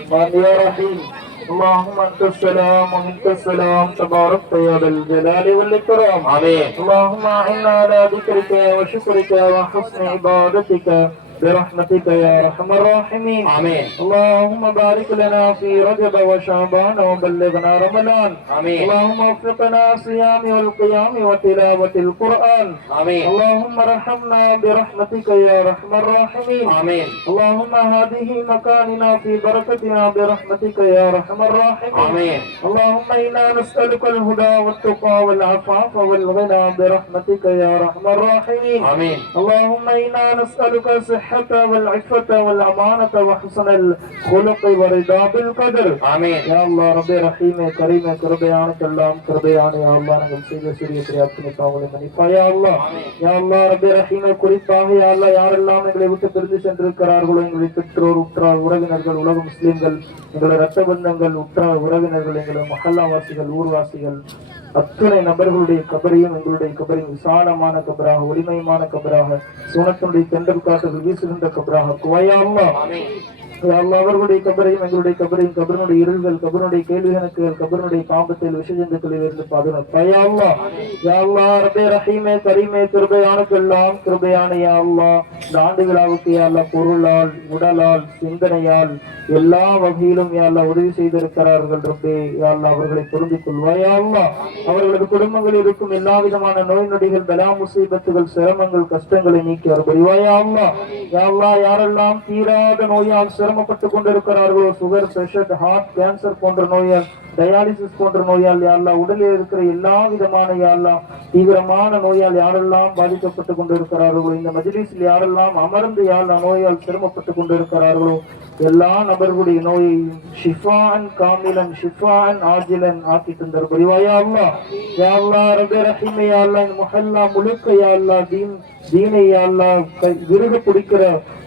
رحمن يا رحيم. اللهم انت السلام ومنك السلام تبارك يا ذا الجلال والاكرام. امين. اللهم انا على ذكرك وشكرك وحسن عبادتك برحمتك يا ارحم الراحمين. امين. اللهم بارك لنا في رجب وشعبان وبلغنا رمضان. امين. اللهم وفقنا الصيام والقيام وتلاوة القرآن. امين. اللهم ارحمنا برحمتك يا ارحم الراحمين. امين. اللهم هذه مكاننا في بركتنا برحمتك يا ارحم الراحمين. امين. اللهم انا نسألك الهدى والتقى والعفاف والغنى برحمتك يا ارحم الراحمين. امين. اللهم انا نسألك الصحة والعفة والأمانة وحسن الخلق ورضا بالقدر. آمين. يا الله ربي رحيم كريم கிருபையான எல்லாம் கிருபையான யா அல்லாஹ் நாங்கள் செய்த சிறிய பெரிய அத்தனை பாவங்களை மன்னிப்பாய் யா அல்லாஹ். யா அல்லாஹ் ரப்பி ரஹீம் குறிப்பாக யா அல்லாஹ் யாரெல்லாம் எங்களை விட்டு பிரிந்து சென்றிருக்கிறார்களோ எங்களுடைய பெற்றோர் உற்றார் உறவினர்கள் உலக முஸ்லிம்கள் எங்களுடைய இரத்த பந்தங்கள் உற்றார் உறவினர்கள் எங்களுடைய மஹல்லாவாசிகள் ஊர்வாசிகள் அத்தனை நபர்களுடைய கபரையும் எங்களுடைய கபரையும் விசாலமான கபராக ஒளிமயமான கபராக சூனத்தினுடைய தென்றல் காற்றுகள் வீசுகின்ற கபராக குவையா அல்லாஹ். அவர்களுடைய கபரையும் எங்களுடைய கபரையும் கபரனுடைய இருள்கள் கபரனுடைய கேள்வி கணக்குகள் கபரனுடைய பாம்பத்தில் விஷஜந்துக்களில் இருந்து பாதுகாப்பாயா அல்லாஹ். யா அல்லாஹ் ரப்பே ரஹீமே கரீமே கிருபையானுக்கெல்லாம் கிருபையான யா அல்லாஹ். இந்த ஆண்டு விழாவுக்கு யா அல்லாஹ் பொருளால் உடலால் சிந்தனையால் எல்லா வகையிலும் யா அல்லாஹ் உதவி செய்திருக்கிறார்கள் ரப்பே. யா அல்லாஹ் அவர்களை பொருந்திக் கொள்வாயா அல்லாஹ். அவர்களது குடும்பங்களில் இருக்கும் எல்லா விதமான நோய் நொடிகள் பலா முசீபத்துகள் சிரமங்கள் கஷ்டங்களை நீக்கி வருவாயா அல்லாஹ். யா அல்லாஹ் யாரெல்லாம் தீராத நோயால் சிரமப்பட்டுக் கொண்டிருக்கிறார்களோ சுகர் பிரஷர் ஹார்ட் கேன்சர் போன்ற நோயால் டயாலிசிஸ் போன்ற நோயால் யா அல்லாஹ் உடலில் இருக்கிற எல்லா விதமான யா அல்லாஹ் தீவிரமான நோயால் யாரெல்லாம் பாதிக்கப்பட்டுக் கொண்டிருக்கிறார்களோ இந்த மஜ்லிஸில் யாரெல்லாம் அமர்ந்து யா அல்லாஹ் நோயால் சிரமப்பட்டுக் கொண்டிருக்கிறார்களோ எல்லா நபர்களுடைய நோயை ஷிஃபான் காமிலன் ஷிஃபான் ஆஜிலன் ஆக்கி தந்தர் புரிவாயா அல்லாஹ். யா அல்லாஹ் ரப்பே ரஹீம் யா அல்லாஹ் இந்த முஹல்லா முழுக்க யா அல்லாஹ் தீனை யா அல்லாஹ் விருது பிடிக்கிற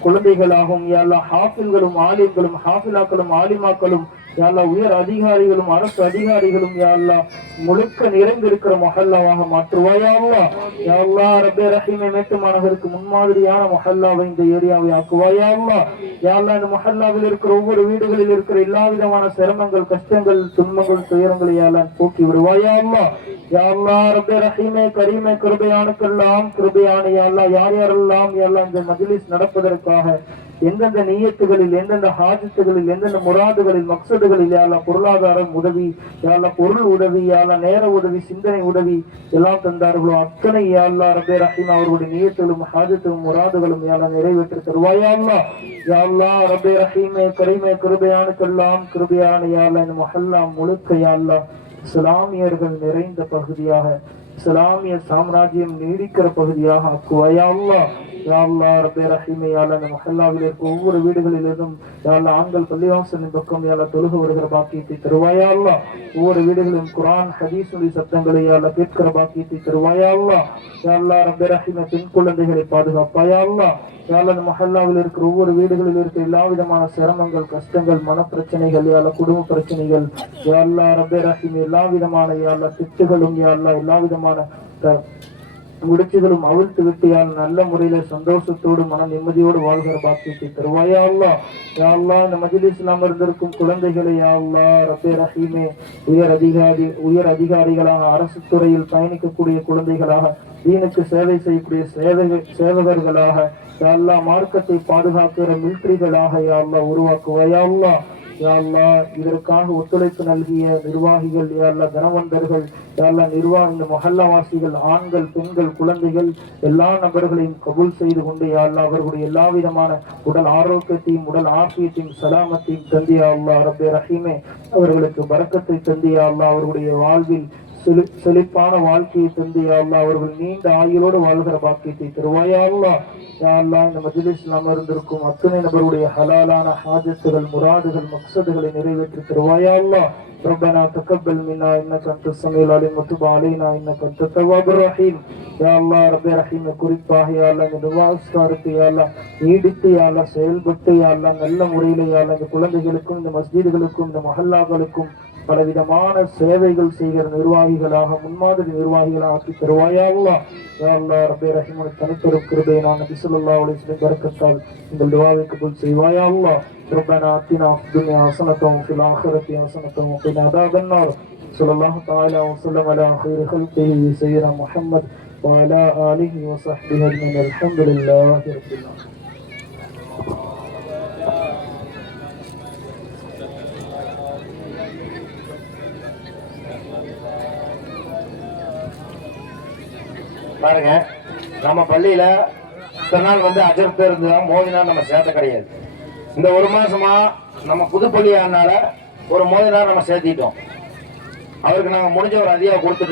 குழந்தைகளாகும் யா அல்லாஹ் ஹாஃபில்களும் ஆலிம்களும் ஹாஃபிலாக்களும் ஆலிமாக்களும் யா அல்லாஹ் உயர் அதிகாரிகளும் அரசு அதிகாரிகளும் யா அல்லாஹ் முழுக்க நிறைந்திருக்கிற மஹல்லாவாக மாற்றுவாயா அல்லாஹ். யா அல்லாஹ் ரப்பே ரஹீம் மேட்டு மாநகருக்கு முன்மாதிரியான மஹல்லாவை இந்த ஏரியாவை ஆக்குவாயா அல்லாஹ். யா அல்லாஹ் இந்த மஹல்லாவில் இருக்கிற ஒவ்வொரு வீடுகளில் இருக்கிற எல்லா விதமான சிரமங்கள் கஷ்டங்கள் துன்பங்கள் துயரங்களை யா அல்லாஹ் போக்கி விடுவாயா அல்லாஹ். யா அல்லாஹ் ரப்பே ரஹீமே கரீமே கிருபையானுக்கெல்லாம் கிருபையான யா அல்லாஹ் யார் யாரெல்லாம் யா அல்லாஹ் இந்த மஜ்லிஸ் நடப்பதற்காக எந்தெந்த நியத்துகளில் எந்தெந்த ஹாஜத்துகளில் எந்தெந்த முராதுகளில் மக்சதுகளில் யா அல்லாஹ் பொருளாதாரம் உதவி யா அல்லாஹ் பொருள் உதவி யா அல்லாஹ் நேர உதவி சிந்தனை உதவி எல்லாம் தந்தார்களோ அத்தனை யா அல்லாஹ் ரப்பே ரஹீம் அவர்களுடைய நியத்துகளும் ஹாஜத்தும் முராதுகளும் யா அல்லாஹ் நிறைவேற்றி தருவாயா அல்லாஹ். யா அல்லாஹ் ரப்பே ரஹீமே கரீமே கிருபையானுக்கெல்லாம் கிருபையான யா அல்லாஹ் இந்த முஹல்லா முழுக்க யா அல்லாஹ் இஸ்லாமியர்கள் நிறைந்த பகுதியாக இஸ்லாமிய சாம்ராஜ்யம் நீடிக்கிற பகுதியாக ஆக்குவாயா அல்லாஹ். யா அல்லாஹ் ரப்பே ரஹீம் யா அல்லாஹ் இந்த முஹல்லாவில் இருக்க ஒவ்வொரு வீடுகளிலிருந்தும் யா அல்லாஹ் ஆண்கள் பள்ளிவாசலின் பக்கம் யா அல்லாஹ் தொழுக வருகிற பாக்கியத்தை தருவாயா அல்லாஹ். ஒவ்வொரு வீடுகளிலும் குர்ஆன் ஹதீஸுடைய சத்தங்களை யா அல்லாஹ் கேட்கிற பாக்கியத்தை தருவாயா அல்லாஹ். யா அல்லாஹ் ரப்பே ரஹீம் பெண் குழந்தைகளை பாதுகாப்பாயா அல்லாஹ். யா அல்லாஹ் இந்த முஹல்லாவில் இருக்கிற ஒவ்வொரு வீடுகளில் இருக்கிற எல்லா விதமான சிரமங்கள் கஷ்டங்கள் மனப்பிரச்சனைகள் யா அல்லாஹ் குடும்ப பிரச்சனைகள் யா அல்லாஹ் ரப்பே ரஹீம் எல்லா விதமான யா அல்லாஹ் திட்டுகளும் யா அல்லாஹ் எல்லா விதமான முடிச்சுகளும் அவிழ்த்து விட்டியால் நல்ல முறையில சந்தோஷத்தோடு மன நிம்மதியோடு வாழ்கிற பாக்கியத்தை தருவாயா அல்லாஹ். யா அல்லாஹ் இந்த மஜ்லிஸில் அமர்ந்திருக்கும் குழந்தைகளை யா அல்லாஹ் ரப்பே ரஹீமே உயர் அதிகாரிகளாக அரசு துறையில் பயணிக்கக்கூடிய குழந்தைகளாக தீனுக்கு சேவை செய்யக்கூடிய சேவகர்களாக யா அல்லாஹ் மார்க்கத்தை பாதுகாக்கிற மிலிட்டரிகளாக யா அல்லாஹ் உருவாக்குவாயா அல்லாஹ். யா அல்லாஹ் இதற்காக ஒத்துழைப்பு நல்கிய நிர்வாகிகள் யா அல்லாஹ் தனவந்தர்கள் யா அல்லாஹ் இந்த மஹல்லாவாசிகள் ஆண்கள் பெண்கள் குழந்தைகள் எல்லா நபர்களையும் கபூல் செய்து கொண்டு யா அல்லாஹ் அவர்களுடைய எல்லா விதமான உடல் ஆரோக்கியத்தையும் உடல் ஆரோக்கியத்தையும் சலாமத்தையும் தந்தி யா அல்லாஹ் ரப்பே ரஹீமே அவர்களுக்கு பரக்கத்தை தந்தி யா அல்லாஹ் அவர்களுடைய வாழ்வில் செழிப்பான வாழ்க்கையை தந்து யா அல்லாஹ் அவர்கள் நீண்ட ஆயுளோடு வாழ்கிற பாக்கியத்தை தருவாயா அல்லாஹ். யா அல்லாஹ் இந்த மஜ்லிஸில் அமர்ந்திருக்கும் அத்தனை நபருடைய ஹலாலான ஹாஜத்துகள் முராதுகள் மக்சதுகளை நிறைவேற்றி தருவாயா அல்லாஹ். ربنا تقبل منا انك انت السميع العليم وتب علينا انك انت التواب الرحيم. யா அல்லாஹ் ரப்பே ரஹீம் குறிப்பாக யா அல்லாஹ் இந்த துஆஸ்காரத்தை யா அல்லாஹ் நீடித்து யா அல்லாஹ் செயல்பட்டு யா அல்லாஹ் நல்ல முறையில் யா அல்லாஹ் இந்த குழந்தைகளுக்கும் இந்த மஸ்ஜிதுகளுக்கும் இந்த மஹல்லாக்களுக்கும் பலவிதமான சேவைகள் செய்கிற நிர்வாகிகளாக முன்மாதிரி நிர்வாகிகளாக ஆக்கி தருவாயா அல்லாஹ். யா அல்லாஹ் ரப்பே ரஹீமுன் தனிப்பெரும் கிருபையினால் நபி ஸல்லல்லாஹு அலைஹி வஸல்லம் பரக்கத்தால் இந்த துஆவை கபூல் செய்வாயா அல்லாஹ். ربنا آتنا في الدنيا حسنة وفي الآخرة حسنة وقنا عذاب النار. صلى الله تعالى وسلم على خير خلقه سيدنا محمد وعلى آله وصحبه أجمعين. الحمد لله رب العالمين. பாருங்க, நம்ம பள்ளியில இத்தனை நாள் வந்து அஜர்த்து இருந்தோம், மோதினார் நம்ம சேர்த்த கிடையாது. இந்த ஒரு மாசமா நம்ம புது பள்ளியானால ஒரு மோதினார் நம்ம சேர்த்திட்டோம். அவருக்கு நாங்க முடிஞ்ச ஒரு அதிகா கொடுத்துட்டு